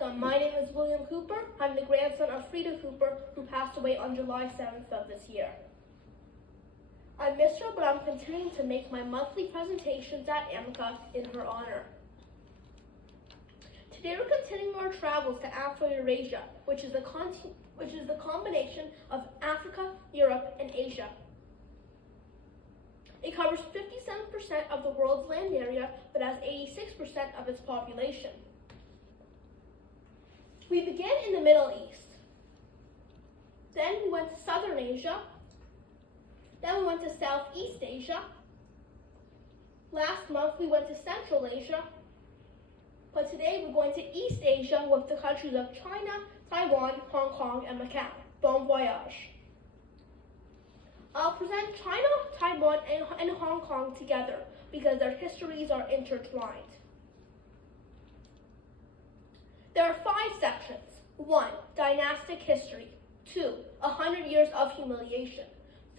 welcome. My name is William Cooper. I'm the grandson of Frida Cooper, who passed away on July 7th of this year. I miss her, but I'm continuing to make my monthly presentations at Amica in her honor. Today we're continuing our travels to Afro-Eurasia, which is the combination of Africa, Europe, and Asia. It covers 57% of the world's land area, but has 86% of its population. We began in the Middle East. Then we went to Southern Asia. Then we went to Southeast Asia. Last month we went to Central Asia. But today we're going to East Asia with the countries of China, Taiwan, Hong Kong, and Macau. Bon voyage. I'll present China, Taiwan, and Hong Kong together because their histories are intertwined. There are 5 sections. 1. Dynastic history. 2. 100 years of humiliation.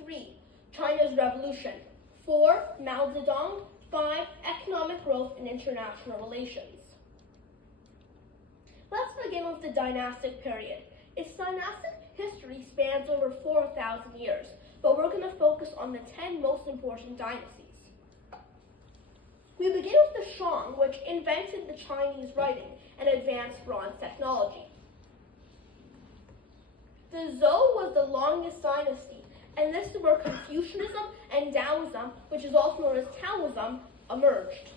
3. China's revolution. 4. Mao Zedong. 5. Economic growth and international relations. Let's begin with the dynastic period. Its dynastic history spans over 4,000 years, but we're going to focus on the 10 most important dynasties. We begin with the Shang, which invented the Chinese writing and advanced bronze technology. The Zhou was the longest dynasty, and this is where Confucianism and Taoism, which is also known as Taoism, emerged.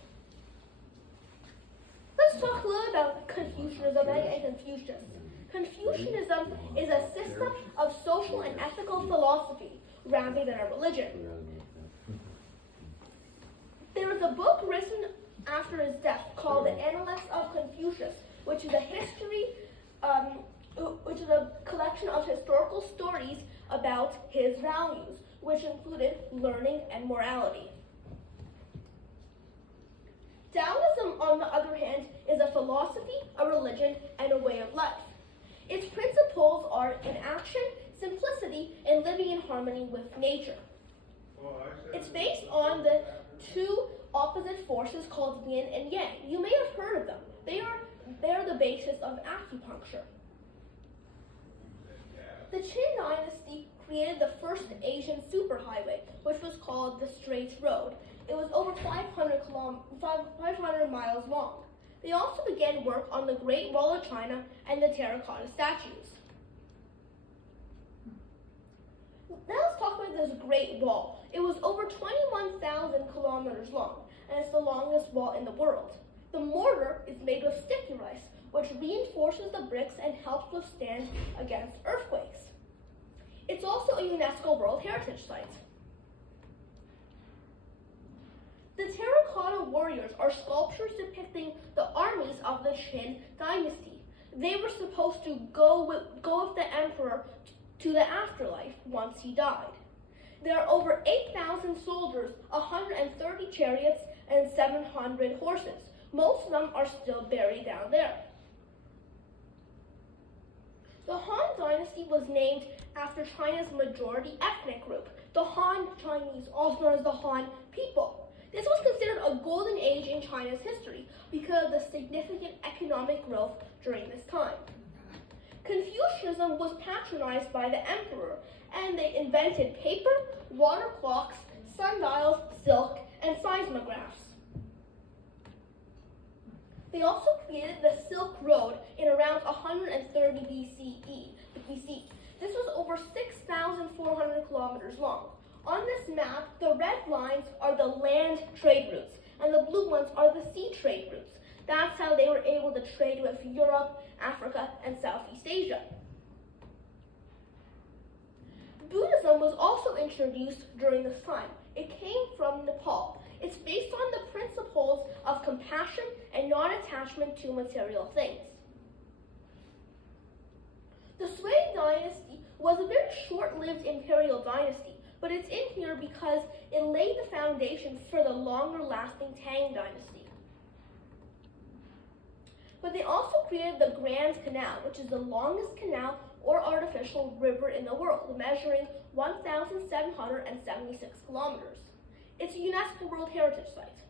Let's talk a little about Confucianism and Confucius. Confucianism is a system of social and ethical philosophy rather than a religion. There is a book written after his death called The Annals of Confucius, which is a collection of historical stories about his values, which included learning and morality. Taoism, on the other hand, is a philosophy, a religion, and a way of life. Its principles are in action, simplicity, and living in harmony with nature. It's based on the 2 opposite forces called yin and yang. You may have heard of them. They are the basis of acupuncture. The Qin dynasty created the first Asian superhighway, which was called the Straits Road. It was over 500 miles long. They also began work on the Great Wall of China and the terracotta statues. Now let's talk about this Great Wall. It was over 21,000 kilometers long, and it's the longest wall in the world. The mortar is made of sticky rice, which reinforces the bricks and helps withstand against earthquakes. It's also a UNESCO World Heritage Site. The terracotta warriors are sculptures depicting the armies of the Qin dynasty. They were supposed to go with the emperor to the afterlife once he died. There are over 8,000 soldiers, 130 chariots, and 700 horses. Most of them are still buried down there. The Han Dynasty was named after China's majority ethnic group, the Han Chinese, also known as the Han people. This was considered a golden age in China's history because of the significant economic growth during this time. Confucianism was patronized by the emperor, and they invented paper, water clocks, sundials, silk, and seismographs. They also created the Silk Road in around 130 BC. This was over 6,400 kilometers long. On this map, the red lines are the land trade routes, and the blue ones are the sea trade routes. That's how they were able to trade with Europe, Africa, and Southeast Asia. Buddhism was also introduced during this time. It came from Nepal. It's based on the principles of compassion and non-attachment to material things. The Sui dynasty was a very short-lived imperial dynasty, but it's in here because it laid the foundation for the longer-lasting Tang dynasty. But they also created the Grand Canal, which is the longest canal or artificial river in the world, measuring 1,776 kilometers. It's a UNESCO World Heritage Site.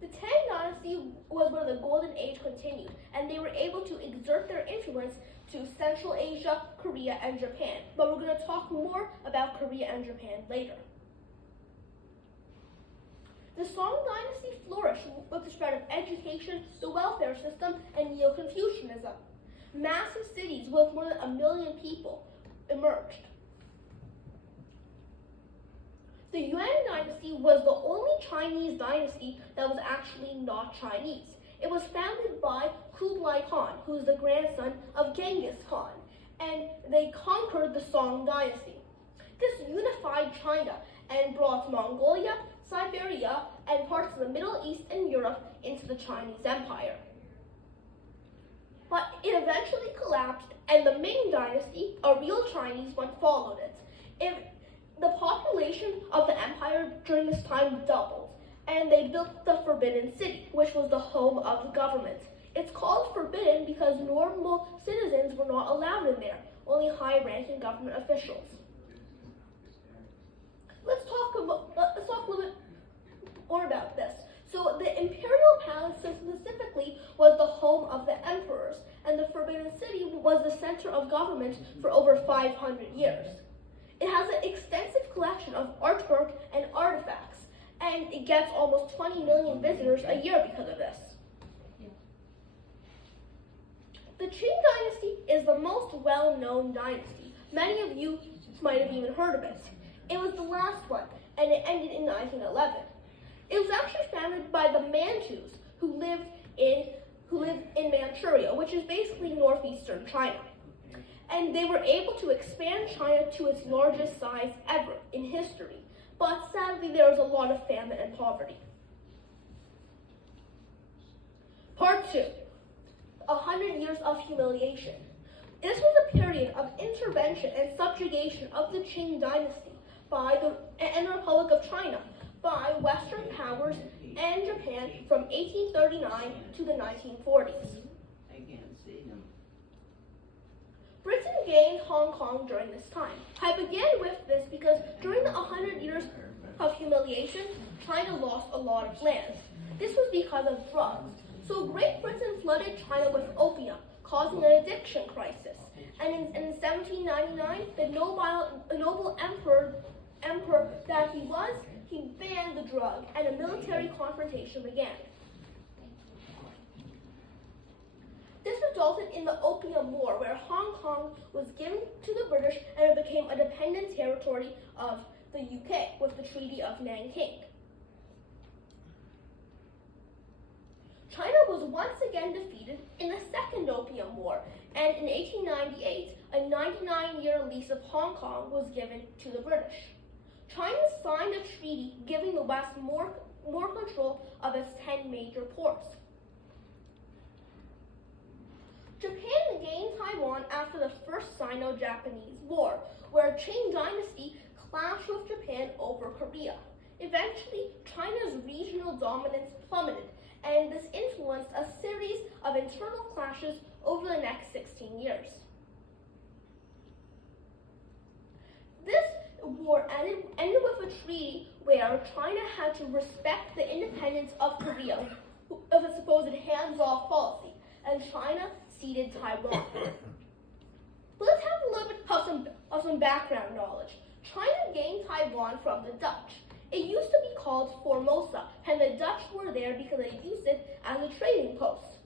The Tang Dynasty was where the Golden Age continued, and they were able to exert their influence to Central Asia, Korea, and Japan. But we're going to talk more about Korea and Japan later. The Song Dynasty flourished with the spread of education, the welfare system, and Neo-Confucianism. Massive cities with more than 1 million people emerged. The Yuan dynasty was the only Chinese dynasty that was actually not Chinese. It was founded by Kublai Khan, who is the grandson of Genghis Khan, and they conquered the Song dynasty. This unified China and brought Mongolia, Siberia, and parts of the Middle East and Europe into the Chinese Empire. But it eventually collapsed, and the Ming dynasty, a real Chinese one, followed it. The population of the empire during this time doubled, and they built the Forbidden City, which was the home of the government. It's called forbidden because normal citizens were not allowed in there, only high-ranking government officials. Let's talk a little bit more about this. So the imperial palace specifically was the home of the emperors, and the Forbidden City was the center of government for over 500 years. It has an extensive collection of artwork and artifacts, and it gets almost 20 million visitors a year because of this. The Qing dynasty is the most well-known dynasty. Many of you might have even heard of it. It was the last one, and it ended in 1911. It was actually founded by the Manchus, who lived in Manchuria, which is basically northeastern China. And they were able to expand China to its largest size ever in history. But sadly, there was a lot of famine and poverty. Part 2, 100 Years of Humiliation. This was a period of intervention and subjugation of the Qing dynasty and the Republic of China by Western powers and Japan from 1839 to the 1940s. Britain gained Hong Kong during this time. I began with this because during the 100 years of humiliation, China lost a lot of land. This was because of drugs. So Great Britain flooded China with opium, causing an addiction crisis. And in 1799, the noble emperor that he was, he banned the drug, and a military confrontation began. This resulted in the Opium War, where Hong Kong was given to the British and it became a dependent territory of the UK with the Treaty of Nanking. China was once again defeated in the Second Opium War, and in 1898, a 99-year lease of Hong Kong was given to the British. China signed a treaty giving the West more control of its 10 major ports. Japan gained Taiwan after the First Sino-Japanese War, where Qing dynasty clashed with Japan over Korea. Eventually, China's regional dominance plummeted, and this influenced a series of internal clashes over the next 16 years. This war ended with a treaty where China had to respect the independence of Korea of a supposed hands-off policy, and China ceded Taiwan. But let's have a little bit of some background knowledge. China gained Taiwan from the Dutch. It used to be called Formosa, and the Dutch were there because they used it as a trading post.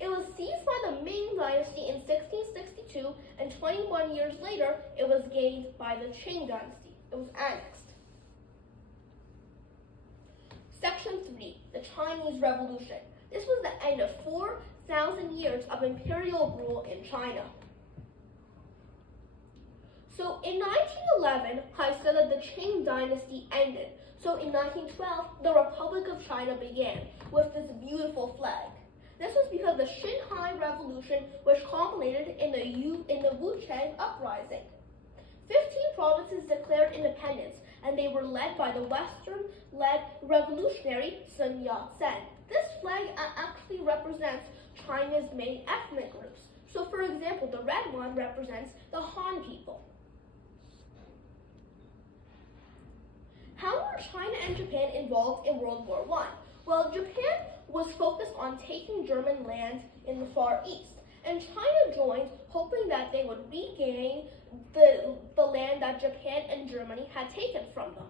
It was seized by the Ming dynasty in 1662, and 21 years later, it was gained by the Qing dynasty. It was annexed. Section 3, the Chinese Revolution. This was the end of 4,000 years of imperial rule in China. So in 1911, I said that the Qing dynasty ended. So in 1912, the Republic of China began with this beautiful flag. This was because the Xinhai Revolution, which culminated in the Wuchang Uprising. 15 provinces declared independence, and they were led by the Western-led revolutionary Sun Yat-sen. This flag actually represents China's main ethnic groups. So for example, the red one represents the Han people. How were China and Japan involved in World War I? Well, Japan was focused on taking German land in the Far East, and China joined, hoping that they would regain the land that Japan and Germany had taken from them.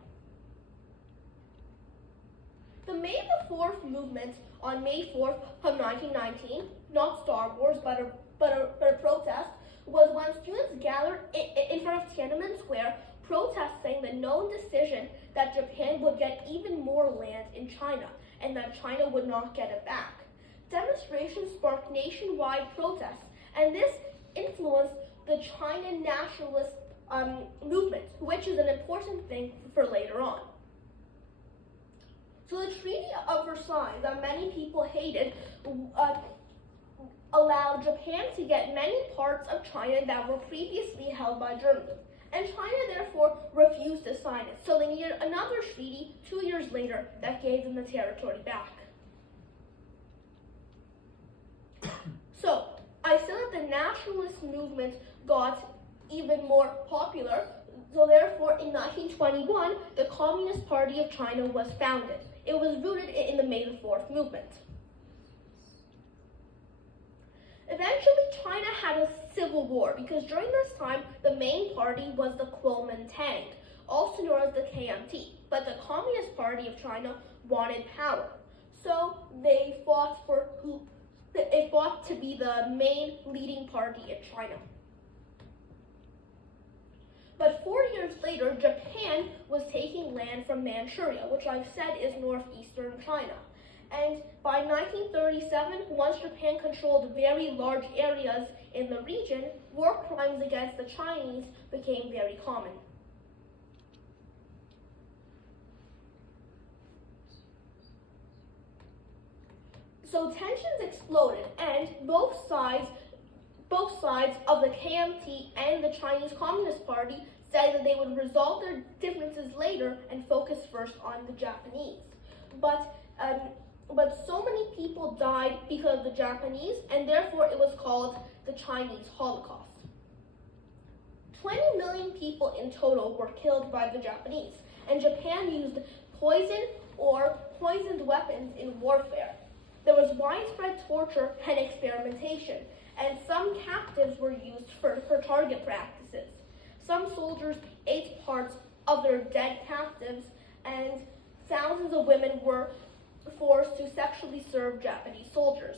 The May the 4th movement on May 4th of 1919, not Star Wars, but a protest, was when students gathered in front of Tiananmen Square protesting the known decision that Japan would get even more land in China and that China would not get it back. Demonstrations sparked nationwide protests, and this influenced the China nationalist movement, which is an important thing for later on. So the Treaty of Versailles, that many people hated, allowed Japan to get many parts of China that were previously held by Germany. And China therefore refused to sign it. So they needed another treaty 2 years later that gave them the territory back. So I said that the nationalist movement got even more popular. So therefore, in 1921, the Communist Party of China was founded. It was rooted in the May the 4th movement. Eventually, China had a civil war because during this time, the main party was the Kuomintang, also known as the KMT. But the Communist Party of China wanted power, so they fought to be the main leading party in China. But 4 years later, Japan was taking land from Manchuria, which I've said is northeastern China. And by 1937, once Japan controlled very large areas in the region, war crimes against the Chinese became very common. So tensions exploded, and both sides of the KMT and the Chinese Communist Party said that they would resolve their differences later and focus first on the Japanese. But so many people died because of the Japanese, and therefore it was called the Chinese Holocaust. 20 million people in total were killed by the Japanese, and Japan used poison or poisoned weapons in warfare. There was widespread torture and experimentation, and some captives were used for target practices. Some soldiers ate parts of their dead captives, and thousands of women were forced to sexually serve Japanese soldiers.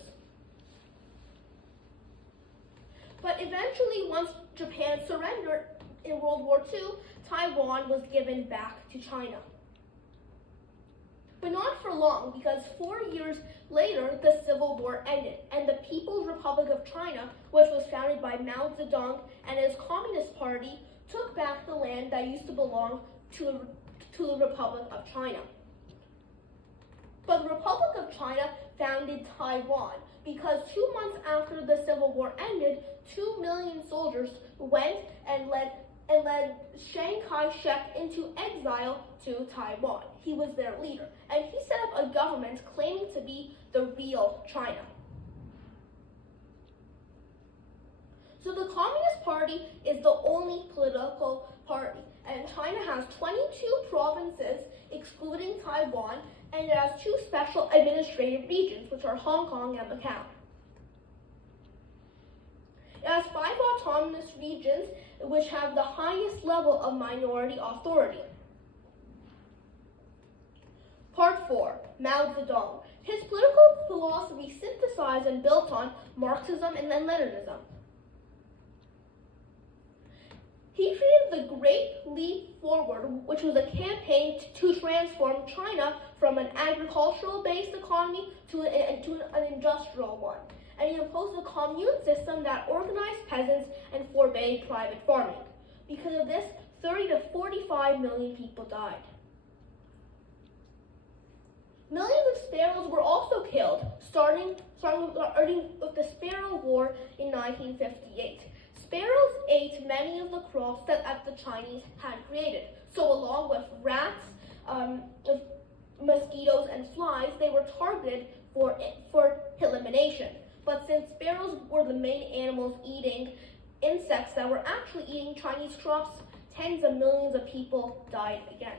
But eventually, once Japan surrendered in World War II, Taiwan was given back to China. But not for long, because 4 years later, the Civil War ended, and the People's Republic of China, which was founded by Mao Zedong and his Communist Party, took back the land that used to belong to the Republic of China. But the Republic of China founded Taiwan, because 2 months after the Civil War ended, 2 million soldiers went and led Chiang Kai-shek into exile to Taiwan. He was their leader, and he set up a government claiming to be the real China. So the Communist Party is the only political party, and China has 22 provinces, excluding Taiwan, and it has 2 special administrative regions, which are Hong Kong and Macau. It has 5 autonomous regions, which have the highest level of minority authority. Part 4, Mao Zedong. His political philosophy synthesized and built on Marxism and then Leninism. He created the Great Leap Forward, which was a campaign to transform China from an agricultural-based economy to an industrial one. And he imposed a commune system that organized peasants and forbade private farming. Because of this, 30 to 45 million people died. Millions of sparrows were also killed, starting with the Sparrow War in 1958. Sparrows ate many of the crops that the Chinese had created. So along with rats, mosquitoes, and flies, they were targeted for elimination. But since sparrows were the main animals eating insects that were actually eating Chinese crops, tens of millions of people died again.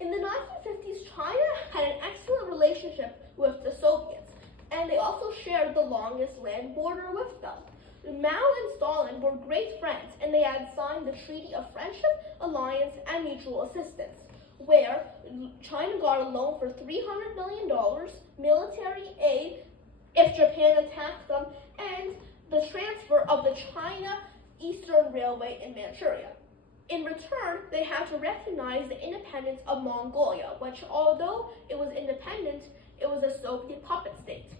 In the 1950s, China had an excellent relationship with the Soviets, and they also shared the longest land border with them. Mao and Stalin were great friends, and they had signed the Treaty of Friendship, Alliance, and Mutual Assistance, where China got a loan for $300 million, military aid if Japan attacked them, and the transfer of the China Eastern Railway in Manchuria. In return, they had to recognize the independence of Mongolia, which, although it was independent, it was a Soviet puppet state.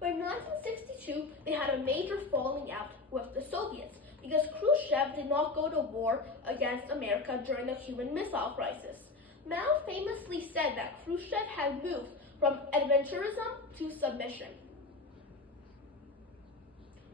By 1962, they had a major falling out with the Soviets because Khrushchev did not go to war against America during the Cuban Missile Crisis. Mao famously said that Khrushchev had moved from adventurism to submission.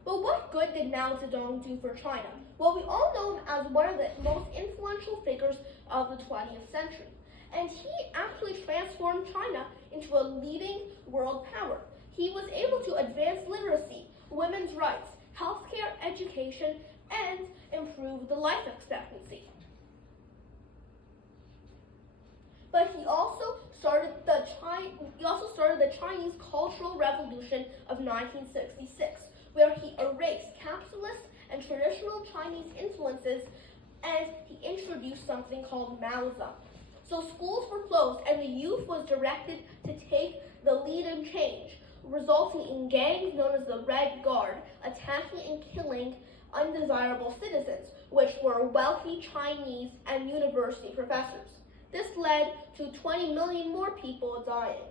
But what good did Mao Zedong do for China? Well, we all know him as one of the most influential figures of the 20th century, and he actually transformed China into a leading world power. He was able to advance literacy, women's rights, healthcare, education, and improve the life expectancy. But he also started the Chinese Cultural Revolution of 1966, where he erased capitalist and traditional Chinese influences, and he introduced something called Maoism. So schools were closed, and the youth was directed to take the lead in change, resulting in gangs known as the Red Guard attacking and killing undesirable citizens, which were wealthy Chinese and university professors. This led to 20 million more people dying.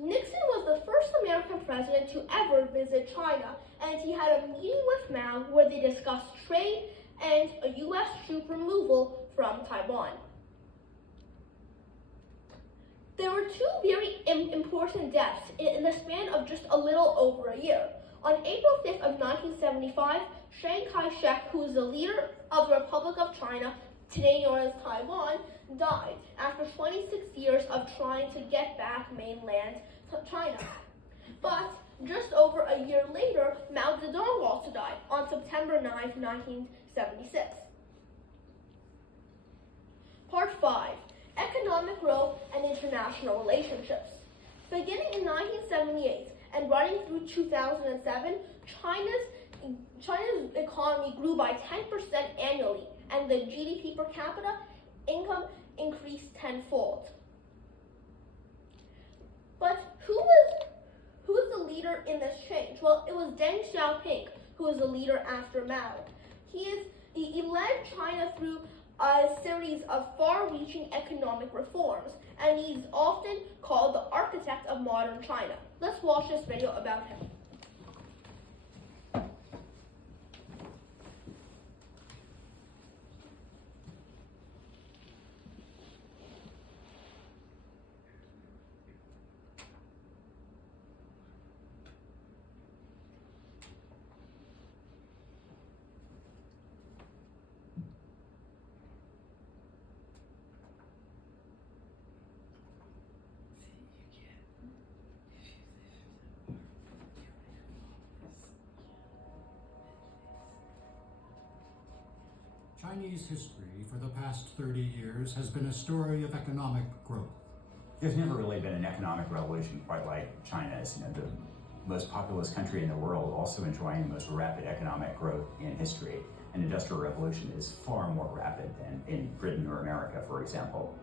Nixon was the first American president to ever visit China, and he had a meeting with Mao where they discussed trade and a U.S. troop removal from Taiwan. There were two very important deaths in the span of just a little over a year. On April 5th of 1975, Chiang Kai-shek, who was the leader of the Republic of China, today known as Taiwan, died after 26 years of trying to get back mainland China. But just over a year later, Mao Zedong also died on September 9, 1976. Part 5. Economic growth and international relationships. Beginning in 1978 and running through 2007, China's economy grew by 10% annually, and the GDP per capita income increased tenfold. But who was the leader in this change? Well, it was Deng Xiaoping, who was the leader after Mao. He led China through a series of far-reaching economic reforms, and he's often called the architect of modern China. Let's watch this video about him. Chinese history for the past 30 years has been a story of economic growth. There's never really been an economic revolution quite like China's. The most populous country in the world, also enjoying the most rapid economic growth in history. An industrial revolution is far more rapid than in Britain or America, for example.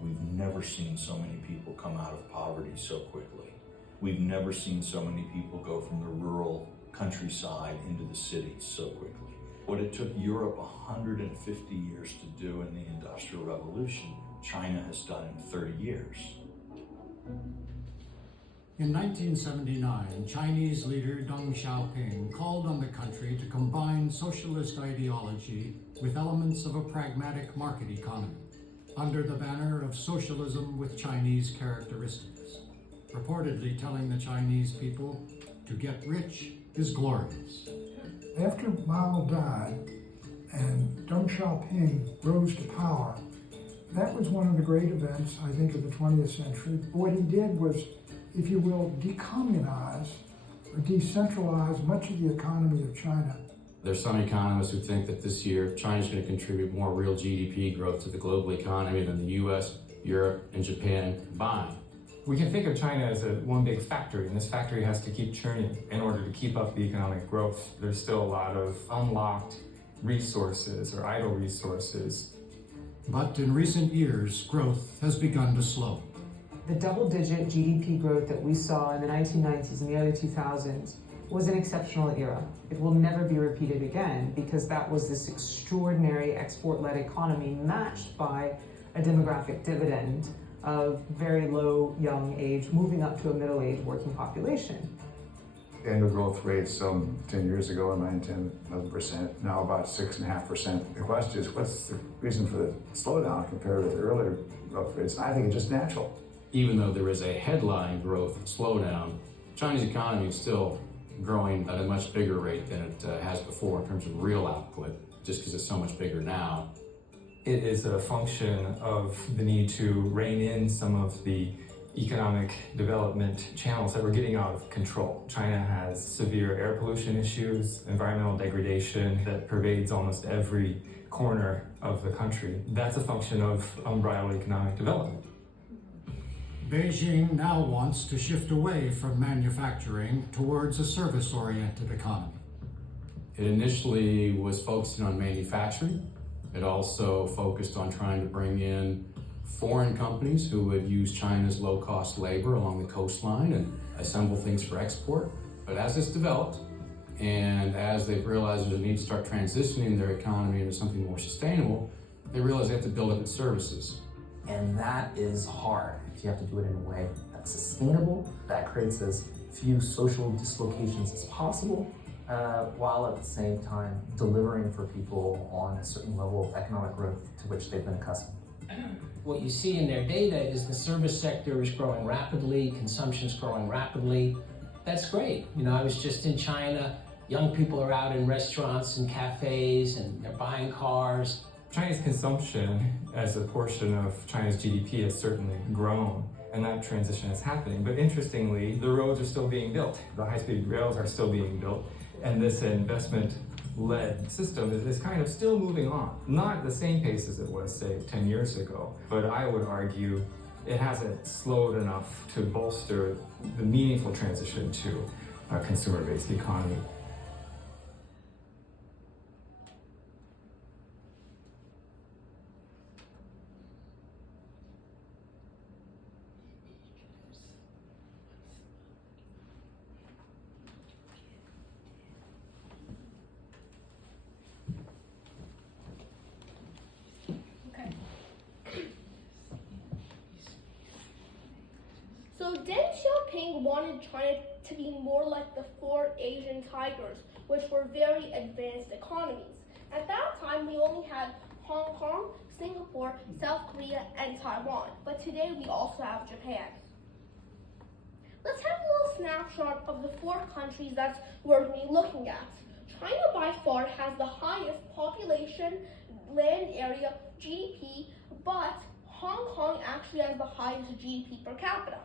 We've never seen so many people come out of poverty so quickly. We've never seen so many people go from the rural countryside into the cities so quickly. What it took Europe 150 years to do in the Industrial Revolution, China has done in 30 years. In 1979, Chinese leader Deng Xiaoping called on the country to combine socialist ideology with elements of a pragmatic market economy under the banner of socialism with Chinese characteristics, reportedly telling the Chinese people to get rich is glorious. After Mao died and Deng Xiaoping rose to power, that was one of the great events, I think, of the 20th century. What he did was, if you will, decommunize or decentralize much of the economy of China There's some economists who think that this year China's going to contribute more real GDP growth to the global economy than the US, Europe, and Japan combined. We can think of China as one big factory, and this factory has to keep churning in order to keep up the economic growth. There's still a lot of unlocked resources or idle resources. But in recent years, growth has begun to slow. The double-digit GDP growth that we saw in the 1990s and the early 2000s was an exceptional era. It will never be repeated again because that was this extraordinary export-led economy matched by a demographic dividend of very low young age, moving up to a middle-aged working population. Annual growth rates 10 years ago, 9, 10, 11%, now about 6.5%. The question is, what's the reason for the slowdown compared with the earlier growth rates? I think it's just natural. Even though there is a headline growth slowdown, China's economy is still growing at a much bigger rate than it has before in terms of real output, just because it's so much bigger now. It is a function of the need to rein in some of the economic development channels that were getting out of control. China has severe air pollution issues, environmental degradation that pervades almost every corner of the country. That's a function of unbridled economic development. Beijing now wants to shift away from manufacturing towards a service-oriented economy. It initially was focusing on manufacturing. It also focused on trying to bring in foreign companies who would use China's low-cost labor along the coastline and assemble things for export. But as it's developed, and as they've realized there's a need to start transitioning their economy into something more sustainable, they realize they have to build up its services. And that is hard. You have to do it in a way that's sustainable, that creates as few social dislocations as possible, while at the same time delivering for people on a certain level of economic growth to which they've been accustomed. What you see in their data is the service sector is growing rapidly, consumption's growing rapidly. That's great. You know, I was just in China. Young people are out in restaurants and cafes and they're buying cars. China's consumption as a portion of China's GDP has certainly grown, and that transition is happening. But interestingly, the roads are still being built. The high-speed rails are still being built. And this investment-led system is kind of still moving on. Not at the same pace as it was, say, 10 years ago. But I would argue it hasn't slowed enough to bolster the meaningful transition to a consumer-based economy. So Deng Xiaoping wanted China to be more like the 4 Asian tigers, which were very advanced economies. At that time, we only had Hong Kong, Singapore, South Korea, and Taiwan. But today, we also have Japan. Let's have a little snapshot of the 4 countries that's worth me looking at. China by far has the highest population, land area, GDP, but Hong Kong actually has the highest GDP per capita.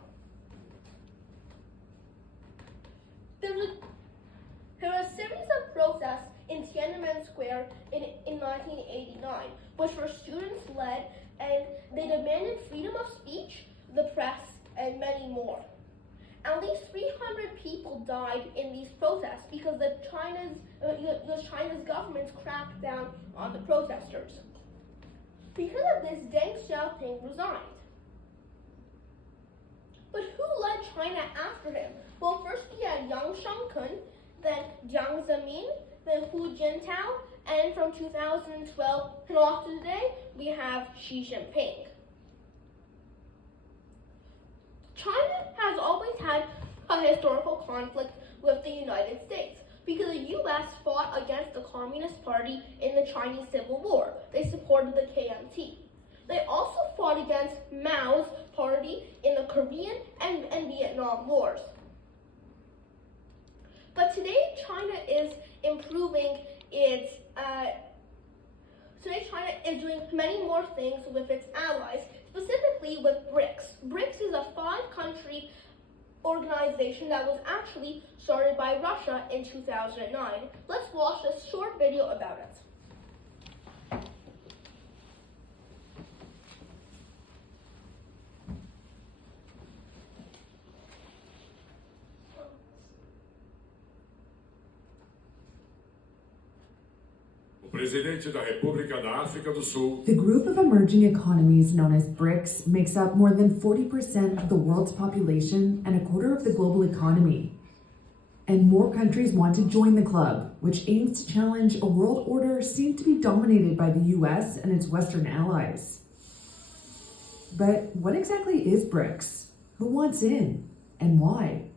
There were a series of protests in Tiananmen Square in 1989, which were students-led, and they demanded freedom of speech, the press, and many more. At least 300 people died in these protests because China's government cracked down on the protesters. Because of this, Deng Xiaoping resigned. But who led China after him? Well, first we had Yang Shangkun, then Jiang Zemin, then Hu Jintao, and from 2012 and off to today, we have Xi Jinping. China has always had a historical conflict with the United States because the U.S. fought against the Communist Party in the Chinese Civil War. They supported the KMT. They also fought against Mao's party in the Korean and Vietnam Wars. But today, China is improving its. Today, China is doing many more things with its allies, specifically with BRICS. BRICS is a 5-country organization that was actually started by Russia in 2009. Let's watch this short video about it. The group of emerging economies known as BRICS makes up more than 40% of the world's population and a quarter of the global economy. And more countries want to join the club, which aims to challenge a world order seen to be dominated by the US and its Western allies. But what exactly is BRICS? Who wants in? And why?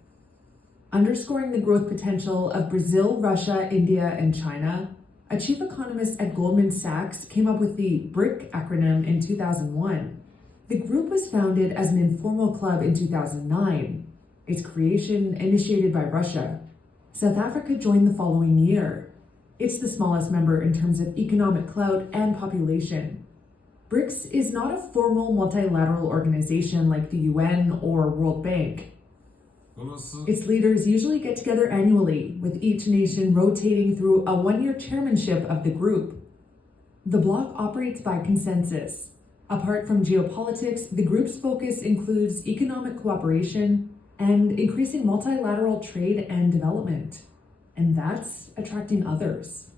Underscoring the growth potential of Brazil, Russia, India, and China, a chief economist at Goldman Sachs came up with the BRIC acronym in 2001. The group was founded as an informal club in 2009. Its creation initiated by Russia. South Africa joined the following year. It's the smallest member in terms of economic clout and population. BRICS is not a formal multilateral organization like the UN or World Bank. Its leaders usually get together annually, with each nation rotating through a one-year chairmanship of the group. The bloc operates by consensus. Apart from geopolitics, the group's focus includes economic cooperation and increasing multilateral trade and development. And that's attracting others.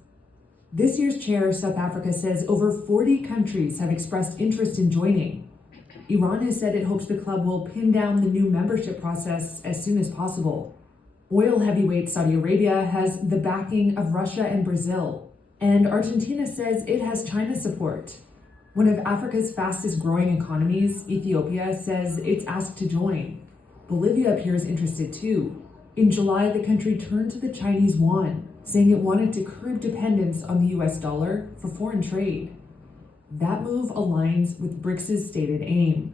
This year's chair, South Africa, says over 40 countries have expressed interest in joining. Iran has said it hopes the club will pin down the new membership process as soon as possible. Oil heavyweight Saudi Arabia has the backing of Russia and Brazil, and Argentina says it has China's support. One of Africa's fastest growing economies, Ethiopia, says it's asked to join. Bolivia appears interested too. In July, the country turned to the Chinese yuan, saying it wanted to curb dependence on the US dollar for foreign trade. That move aligns with BRICS' stated aim.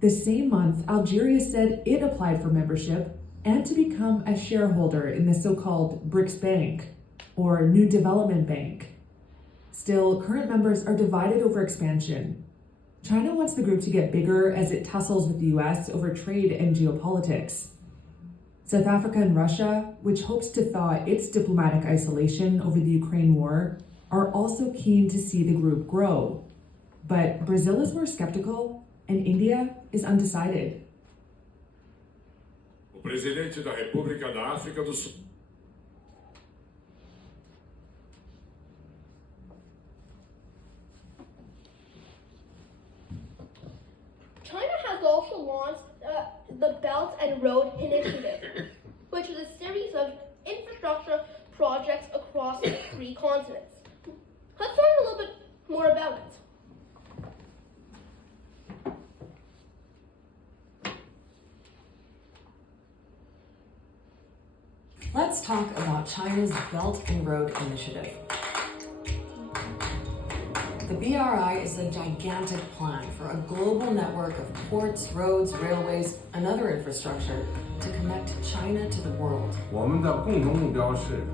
The same month, Algeria said it applied for membership and to become a shareholder in the so-called BRICS Bank, or New Development Bank. Still, current members are divided over expansion. China wants the group to get bigger as it tussles with the US over trade and geopolitics. South Africa and Russia, which hopes to thaw its diplomatic isolation over the Ukraine war, are also keen to see the group grow. But Brazil is more skeptical, and India is undecided. O presidente da República da África do Sul. China has also launched the Belt and Road Initiative, which is a series of infrastructure projects across 3 continents. Let's learn a little bit more about it. Let's talk about China's Belt and Road Initiative. The BRI is a gigantic plan for a global network of ports, roads, railways, and other infrastructure to connect China to the world. 我们的共同目标是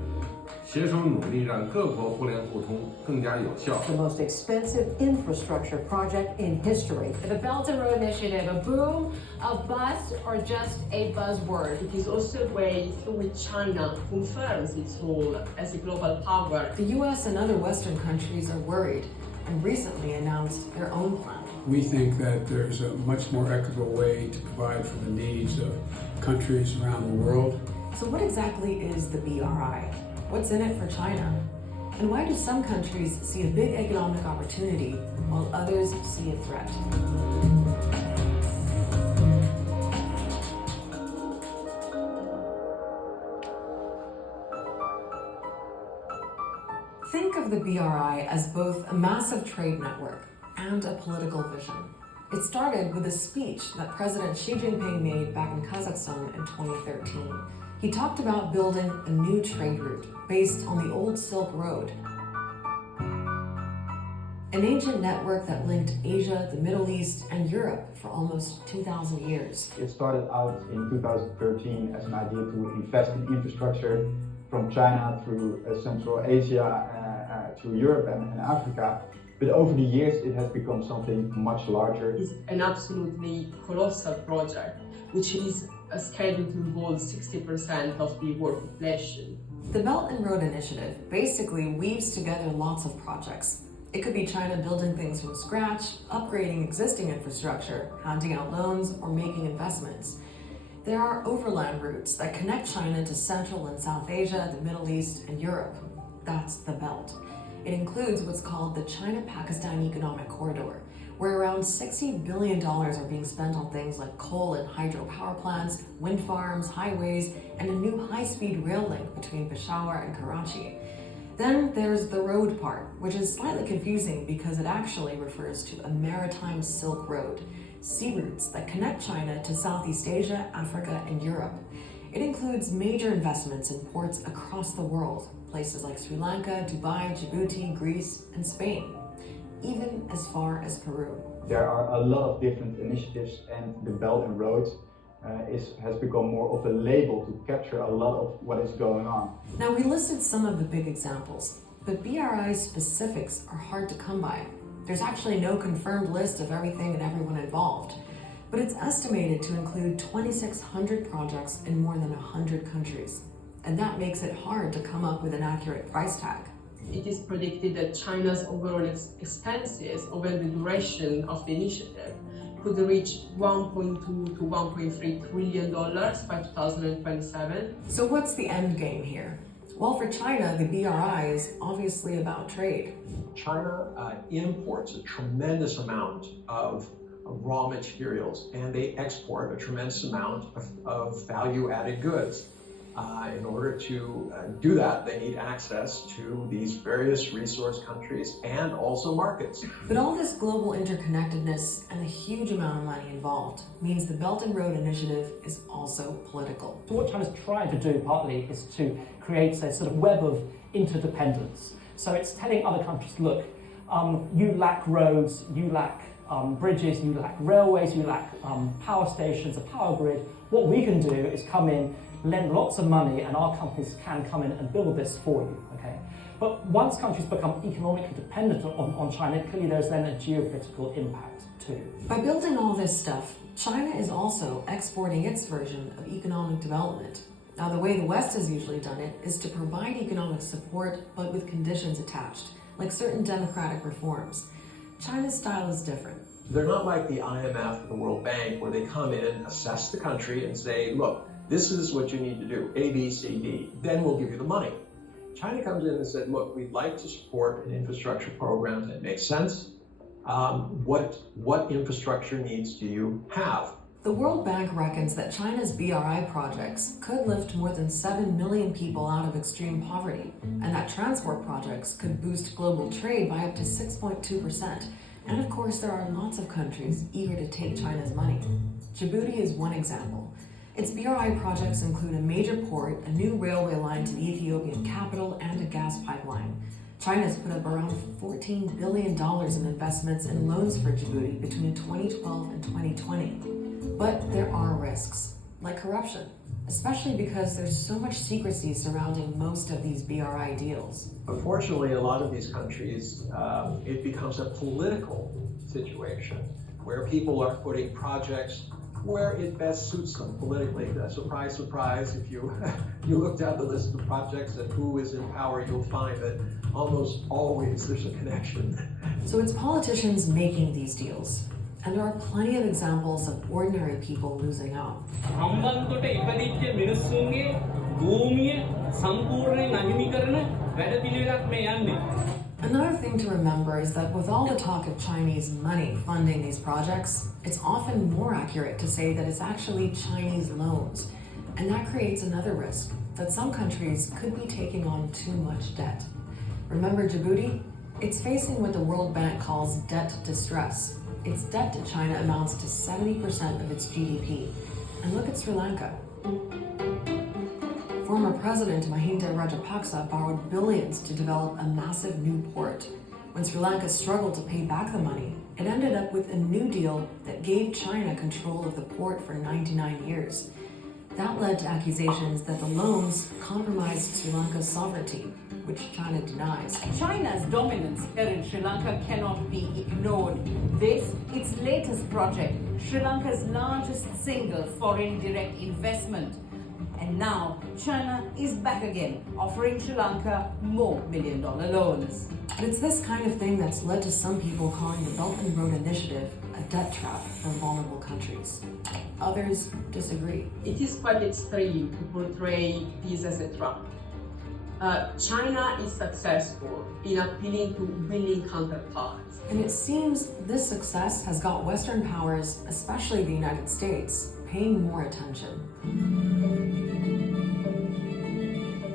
携手努力让各国互联互通更加有效。 The most expensive infrastructure project in history. The Belt and Road Initiative, a boom, a bust, or just a buzzword? It is also a way through which China confirms its role as a global power. The US and other Western countries are worried and recently announced their own plan. We think that there's a much more equitable way to provide for the needs of countries around the world. So what exactly is the BRI? What's in it for China? And why do some countries see a big economic opportunity while others see a threat? Think of the BRI as both a massive trade network and a political vision. It started with a speech that President Xi Jinping made back in Kazakhstan in 2013. He talked about building a new trade route based on the old Silk Road, an ancient network that linked Asia, the Middle East, and Europe for almost 2,000 years. It started out in 2013 as an idea to invest in infrastructure from China through Central Asia to Europe and Africa. But over the years, it has become something much larger. It's an absolutely colossal project, which is scheduled to involve 60% of the world population. The Belt and Road Initiative basically weaves together lots of projects. It could be China building things from scratch, upgrading existing infrastructure, handing out loans, or making investments. There are overland routes that connect China to Central and South Asia, the Middle East, and Europe. That's the Belt. It includes what's called the China-Pakistan Economic Corridor, where around $60 billion are being spent on things like coal and hydro power plants, wind farms, highways, and a new high-speed rail link between Peshawar and Karachi. Then there's the road part, which is slightly confusing because it actually refers to a maritime Silk Road, sea routes that connect China to Southeast Asia, Africa, and Europe. It includes major investments in ports across the world, places like Sri Lanka, Dubai, Djibouti, Greece, and Spain, even as far as Peru. There are a lot of different initiatives, and the Belt and Road has become more of a label to capture a lot of what is going on. Now, we listed some of the big examples, but BRI's specifics are hard to come by. There's actually no confirmed list of everything and everyone involved, but it's estimated to include 2,600 projects in more than 100 countries. And that makes it hard to come up with an accurate price tag. It is predicted that China's overall expenses over the duration of the initiative could reach $1.2 to $1.3 trillion by 2027. So what's the end game here? Well, for China, the BRI is obviously about trade. China imports a tremendous amount of raw materials, and they export a tremendous amount of value-added goods. In order to do that, they need access to these various resource countries and also markets. But all this global interconnectedness and the huge amount of money involved means the Belt and Road Initiative is also political. So what China's trying to do partly is to create a sort of web of interdependence. So it's telling other countries, look, you lack roads, you lack bridges, you lack railways, you lack power stations, a power grid. What we can do is come in, lend lots of money, and our companies can come in and build this for you, okay? But once countries become economically dependent on China, clearly there's then a geopolitical impact too. By building all this stuff, China is also exporting its version of economic development. Now, the way the West has usually done it is to provide economic support, but with conditions attached, like certain democratic reforms. China's style is different. They're not like the IMF or the World Bank, where they come in, assess the country, and say, look, this is what you need to do, A, B, C, D, then we'll give you the money. China comes in and said, look, we'd like to support an infrastructure program that makes sense. What infrastructure needs do you have? The World Bank reckons that China's BRI projects could lift more than 7 million people out of extreme poverty, and that transport projects could boost global trade by up to 6.2%. And of course, there are lots of countries eager to take China's money. Djibouti is one example. Its BRI projects include a major port, a new railway line to the Ethiopian capital, and a gas pipeline. China's put up around $14 billion in investments and loans for Djibouti between 2012 and 2020. But there are risks, like corruption, especially because there's so much secrecy surrounding most of these BRI deals. Unfortunately, a lot of these countries, it becomes a political situation where people are putting projects where it best suits them politically. Surprise, surprise, if you look down the list of projects and who is in power, you'll find that almost always there's a connection. So it's politicians making these deals. And there are plenty of examples of ordinary people losing out. Another thing to remember is that with all the talk of Chinese money funding these projects, it's often more accurate to say that it's actually Chinese loans. And that creates another risk, that some countries could be taking on too much debt. Remember Djibouti? It's facing what the World Bank calls debt distress. Its debt to China amounts to 70% of its GDP. And look at Sri Lanka. Former President Mahinda Rajapaksa borrowed billions to develop a massive new port. When Sri Lanka struggled to pay back the money, it ended up with a new deal that gave China control of the port for 99 years. That led to accusations that the loans compromised Sri Lanka's sovereignty, which China denies. China's dominance here in Sri Lanka cannot be ignored. This, its latest project, Sri Lanka's largest single foreign direct investment. And now, China is back again, offering Sri Lanka more million-dollar loans. But it's this kind of thing that's led to some people calling the Belt and Road Initiative a debt trap for vulnerable countries. Others disagree. It is quite extreme to portray this as a trap. China is successful in appealing to willing counterparts. And it seems this success has got Western powers, especially the United States, paying more attention.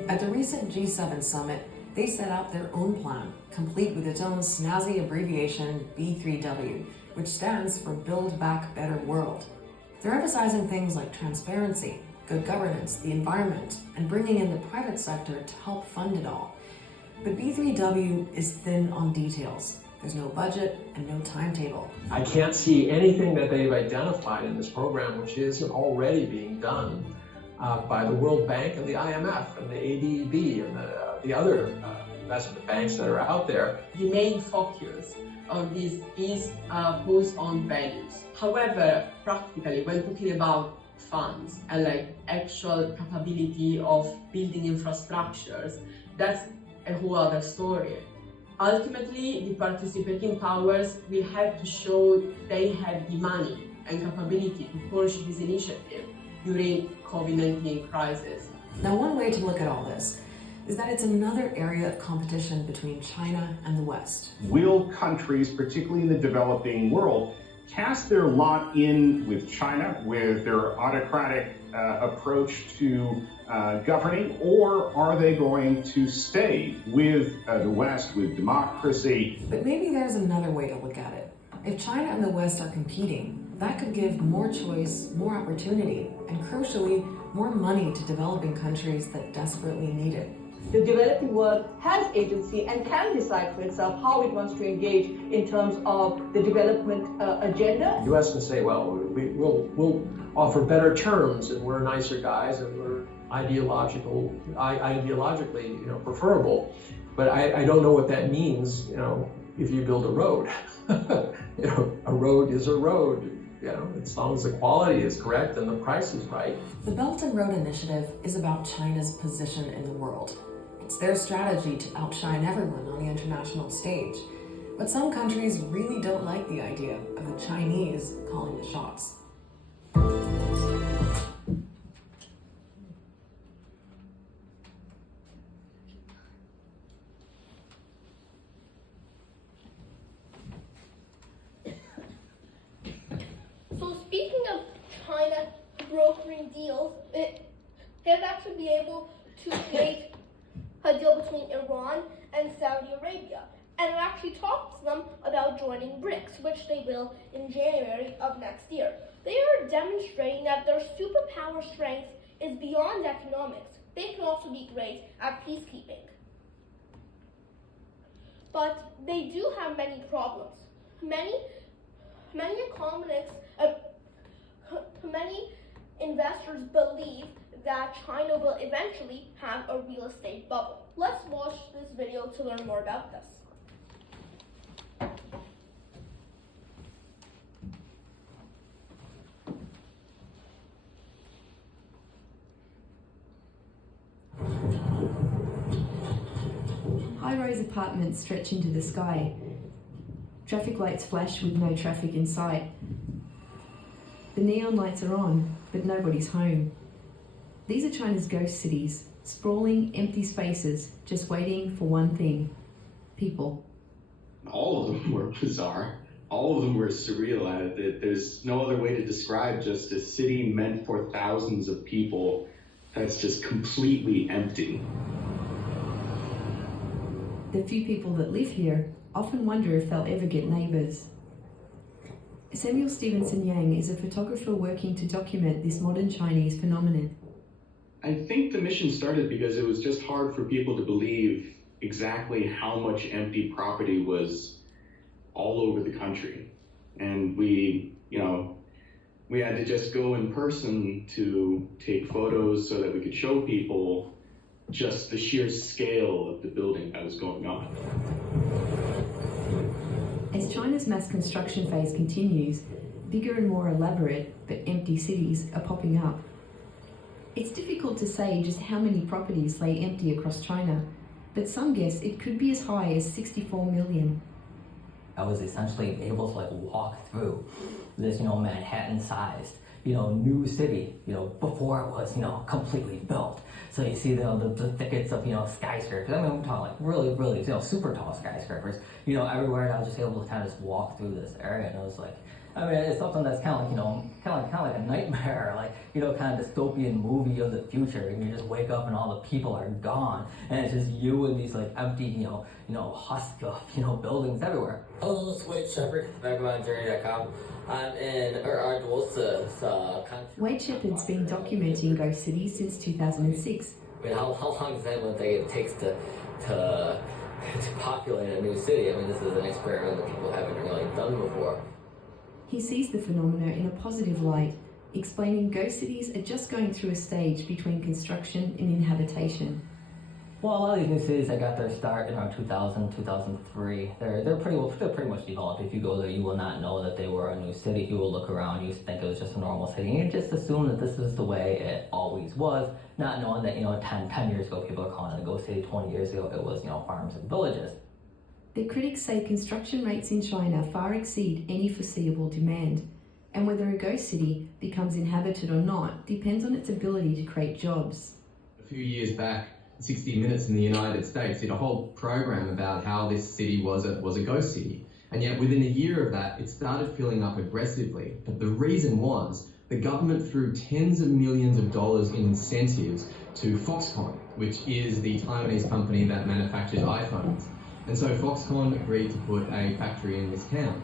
At the recent G7 summit, they set out their own plan, complete with its own snazzy abbreviation B3W, which stands for Build Back Better World. They're emphasizing things like transparency, good governance, the environment, and bringing in the private sector to help fund it all. But B3W is thin on details. There's no budget and no timetable. I can't see anything that they've identified in this program which isn't already being done by the World Bank and the IMF and the ADB and the other investment banks that are out there. The main focus of this is posed on values. However, practically, when talking about funds and like actual capability of building infrastructures, that's a whole other story. Ultimately, the participating powers will have to show they have the money and capability to push this initiative during COVID-19 crisis. Now, one way to look at all this is that it's another area of competition between China and the West. Will countries, particularly in the developing world, cast their lot in with China, with their autocratic approach to governing, or are they going to stay with the West, with democracy? But maybe there's another way to look at it. If China and the West are competing, that could give more choice, more opportunity, and crucially, more money to developing countries that desperately need it. The developing world has agency and can decide for itself how it wants to engage in terms of the development agenda. The U.S. can say, well, we'll offer better terms, and we're nicer guys, and we're ideologically, preferable. But I don't know what that means, if you build a road. A road is a road. As long as the quality is correct and the price is right. The Belt and Road Initiative is about China's position in the world. It's their strategy to outshine everyone on the international stage. But some countries really don't like the idea of the Chinese calling the shots. So speaking of China brokering deals, they've actually been able to create a deal between Iran and Saudi Arabia. And it actually talks to them about joining BRICS, which they will in January of next year. They are demonstrating that their superpower strength is beyond economics. They can also be great at peacekeeping. But they do have many problems. Many economists, many investors believe that China will eventually have a real estate bubble. Let's watch this video to learn more about this. High-rise apartments stretch into the sky. Traffic lights flash with no traffic in sight. The neon lights are on, but nobody's home. These are China's ghost cities, sprawling, empty spaces, just waiting for one thing: people. All of them were bizarre. All of them were surreal. There's no other way to describe just a city meant for thousands of people that's just completely empty. The few people that live here often wonder if they'll ever get neighbours. Samuel Stevenson Yang is a photographer working to document this modern Chinese phenomenon. I think the mission started because it was just hard for people to believe exactly how much empty property was all over the country. And we had to just go in person to take photos so that we could show people just the sheer scale of the building that was going on. As China's mass construction phase continues, bigger and more elaborate but empty cities are popping up. It's difficult to say just how many properties lay empty across China, but some guess it could be as high as 64 million. I was essentially able to walk through this, Manhattan-sized, new city, before it was, completely built. So you see the thickets of, skyscrapers. I mean, we're talking really, really, super tall skyscrapers, everywhere. And I was just able to kind of just walk through this area, and it was like, I mean, it's something that's kind of like a nightmare, kind of dystopian movie of the future. And you just wake up and all the people are gone, and it's just you and these empty, husk of buildings everywhere. Hello, this is Wade Shepherd, vagabondjourney.com. I'm in Wade Shepherd's been documenting ghost cities since 2006. I mean, how long does anyone think it takes to populate a new city? I mean, this is an experiment that people haven't really done before. He sees the phenomena in a positive light, explaining ghost cities are just going through a stage between construction and inhabitation. Well, a lot of these new cities that got their start in around 2000, 2003, they're pretty much developed. If you go there, you will not know that they were a new city. You will look around, you think it was just a normal city, and you just assume that this is the way it always was, not knowing that 10 years ago people are calling it a ghost city. 20 years ago it was farms and villages. The critics say construction rates in China far exceed any foreseeable demand, and whether a ghost city becomes inhabited or not depends on its ability to create jobs. A few years back, 60 Minutes in the United States did a whole program about how this city was a ghost city. And yet within a year of that, it started filling up aggressively. But the reason was the government threw tens of millions of dollars in incentives to Foxconn, which is the Taiwanese company that manufactures iPhones. And so Foxconn agreed to put a factory in this town.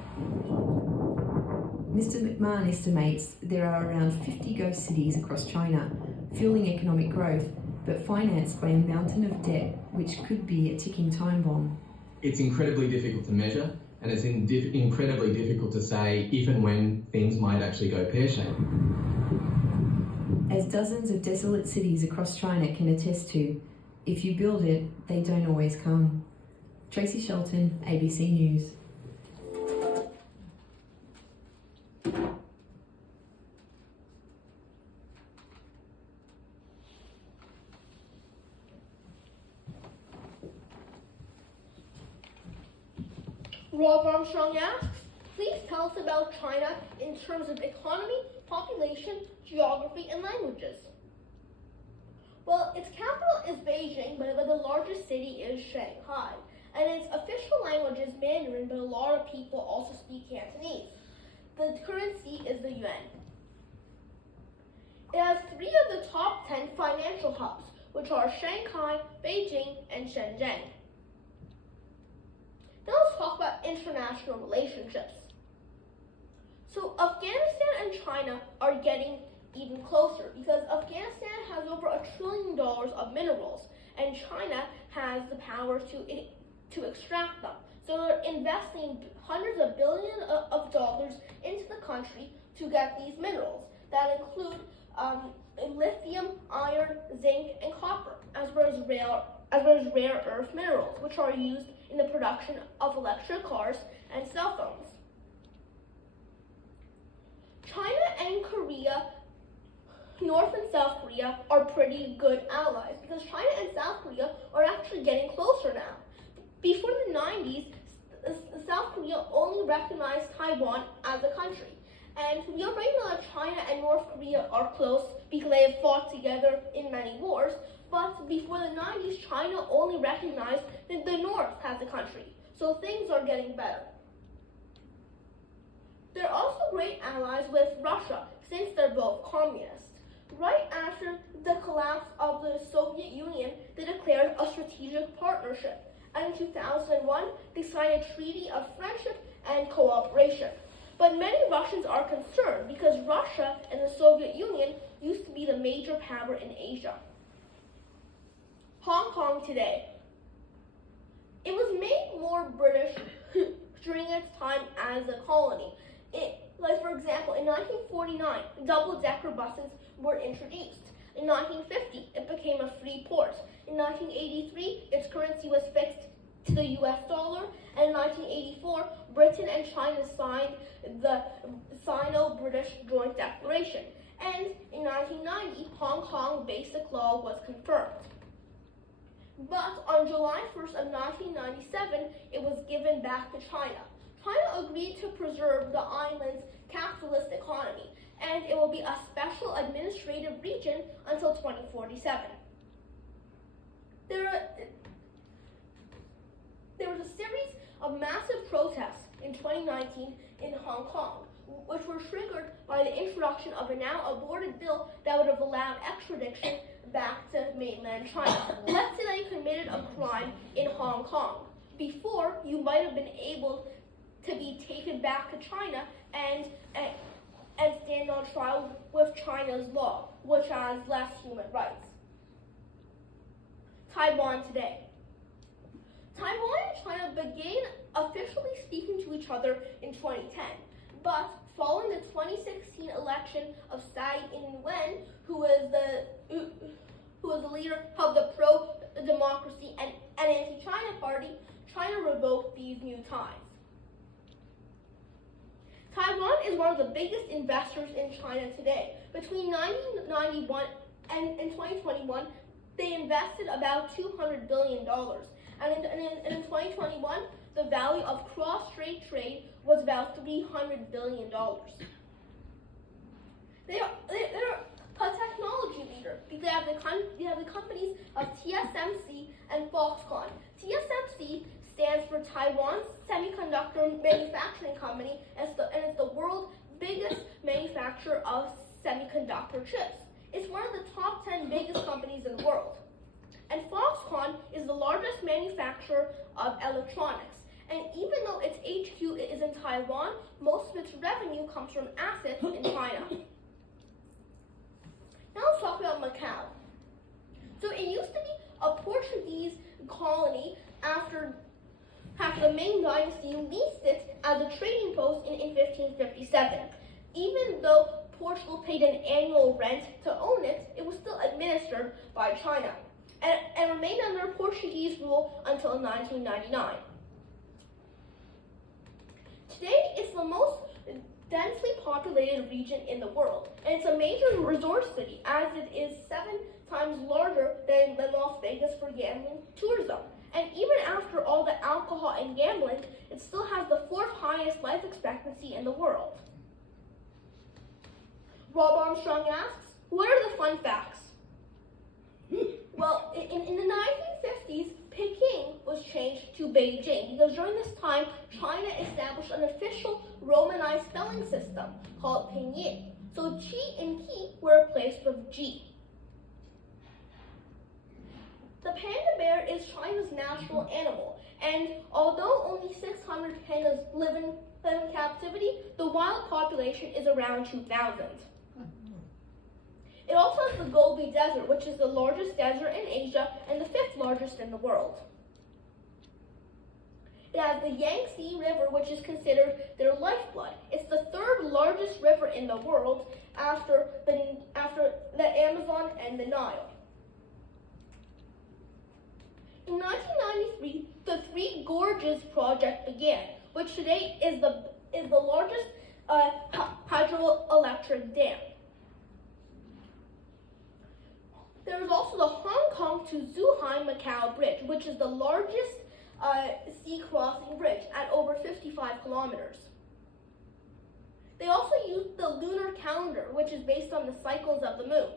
Mr. McMahon estimates there are around 50 ghost cities across China, fueling economic growth, but financed by a mountain of debt, which could be a ticking time bomb. It's incredibly difficult to measure, and it's incredibly difficult to say if and when things might actually go pear-shaped. As dozens of desolate cities across China can attest to, if you build it, they don't always come. Tracy Shelton, ABC News. Rob Armstrong asks, please tell us about China in terms of economy, population, geography, and languages. Well, its capital is Beijing, but the largest city is Shanghai. And its official language is Mandarin, but a lot of people also speak Cantonese. The currency is the yuan. It has 3 of the top 10 financial hubs, which are Shanghai, Beijing, and Shenzhen. Now let's talk about international relationships. So Afghanistan and China are getting even closer because Afghanistan has over $1 trillion of minerals, and China has the power to extract them. So they're investing hundreds of billions of dollars into the country to get these minerals that include lithium, iron, zinc, and copper, as well as rare earth minerals, which are used in the production of electric cars and cell phones. China and Korea, North and South Korea, are pretty good allies because China and South Korea are actually getting closer now. Before the 90s, South Korea only recognized Taiwan as a country. And we already know that China and North Korea are close because they have fought together in many wars. But before the 90s, China only recognized that the North as a country. So things are getting better. They're also great allies with Russia since they're both communist. Right after the collapse of the Soviet Union, they declared a strategic partnership. And in 2001, they signed a treaty of friendship and cooperation. But many Russians are concerned because Russia and the Soviet Union used to be the major power in Asia. Hong Kong today. It was made more British during its time as a colony. For example, in 1949, double-decker buses were introduced. In 1950, it became a free port. In 1983, its currency was fixed to the US dollar, and in 1984, Britain and China signed the Sino-British Joint Declaration. And in 1990, Hong Kong Basic Law was confirmed. But on July 1st of 1997, it was given back to China. China agreed to preserve the island's capitalist economy, and it will be a special administrative region until 2047. There was a series of massive protests in 2019 in Hong Kong, which were triggered by the introduction of a now aborted bill that would have allowed extradition back to mainland China. Let's say that you committed a crime in Hong Kong. Before, you might have been able to be taken back to China and stand on trial with China's law, which has less human rights. Taiwan today. Taiwan and China began officially speaking to each other in 2010, but following the 2016 election of Tsai Ing-wen, who was the leader of the pro-democracy and anti-China party, China revoked these new ties. Taiwan is one of the biggest investors in China today. Between 1991 and 2021, they invested about $200 billion. And in 2021, the value of cross-strait trade was about $300 billion. They're a technology leader. They have the companies of TSMC and Foxconn. TSMC stands for Taiwan Semiconductor Manufacturing Company, and it's the world's biggest manufacturer of semiconductor chips. It's one of the top 10 biggest companies in the world. And Foxconn is the largest manufacturer of electronics. And even though its HQ is in Taiwan, most of its revenue comes from assets in China. Now let's talk about Macau. So it used to be a Portuguese colony after the Ming Dynasty leased it as a trading post in 1557. Even though Portugal paid an annual rent to own it, it was still administered by China and remained under Portuguese rule until 1999. Today, it's the most densely populated region in the world, and it's a major resort city as it is 7 times larger than Las Vegas for gambling tourism. And even after all the alcohol and gambling, it still has the 4th highest life expectancy in the world. Rob Armstrong asks, what are the fun facts? Well, in the 1950s, Peking was changed to Beijing because during this time, China established an official Romanized spelling system called Pinyin. So Qi and Qi were replaced with G. The panda bear is China's national animal, and although only 600 pandas live in captivity, the wild population is around 2,000. It also has the Gobi Desert, which is the largest desert in Asia and the 5th largest in the world. It has the Yangtze River, which is considered their lifeblood. It's the 3rd largest river in the world after the Amazon and the Nile. In 1993, the Three Gorges project began, which today is the largest hydroelectric dam. There is also the Hong Kong to Zhuhai Macau Bridge, which is the largest sea crossing bridge at over 55 kilometers. They also use the lunar calendar, which is based on the cycles of the moon.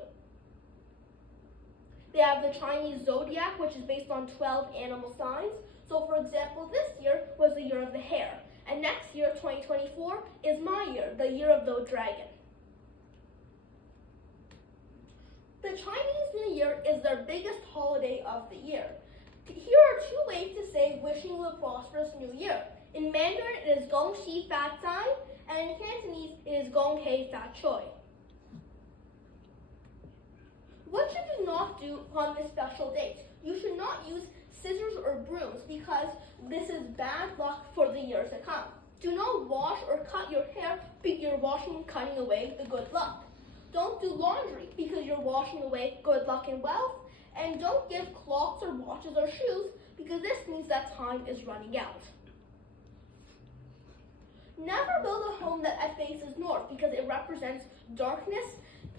They have the Chinese zodiac, which is based on 12 animal signs. So for example, this year was the year of the hare, and next year, 2024, is my year, the year of the dragon. The Chinese New Year is their biggest holiday of the year. Here are 2 ways to say wishing you a prosperous new year. In Mandarin, it is Gong Xi Fat Zai, and in Cantonese, it is Gong Hei Fat Choi. What should you not do on this special date? You should not use scissors or brooms because this is bad luck for the years to come. Do not wash or cut your hair because you're washing and cutting away the good luck. Don't do laundry because you're washing away good luck and wealth. And don't give clocks or watches or shoes because this means that time is running out. Never build a home that faces north because it represents darkness,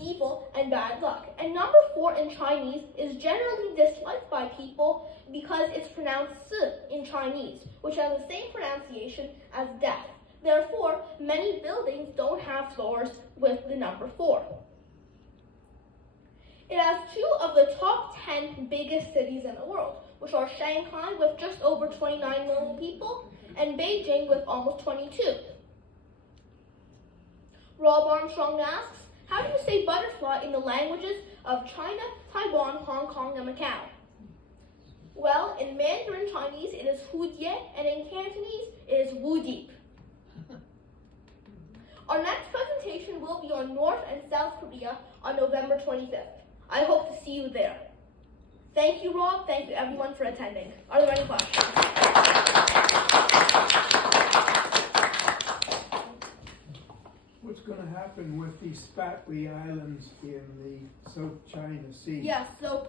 evil, and bad luck. And number 4 in Chinese is generally disliked by people because it's pronounced si in Chinese, which has the same pronunciation as death. Therefore, many buildings don't have floors with the number 4. It has 2 of the top 10 biggest cities in the world, which are Shanghai with just over 29 million people and Beijing with almost 22. Rob Armstrong asks, how do you say butterfly in the languages of China, Taiwan, Hong Kong, and Macau? Well, in Mandarin Chinese, it is Hujie, and in Cantonese, it is Wudeep. Our next presentation will be on North and South Korea on November 25th. I hope to see you there. Thank you, Rob. Thank you, everyone, for attending. Are there any questions? What's going to happen with these Spratly Islands in the South China Sea? Yes, so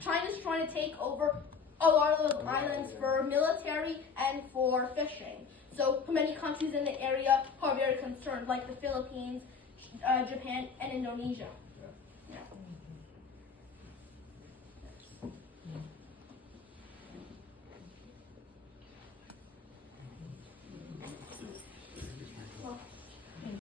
China's trying to take over a lot of those islands for military and for fishing. So many countries in the area are very concerned, like the Philippines, Japan, and Indonesia.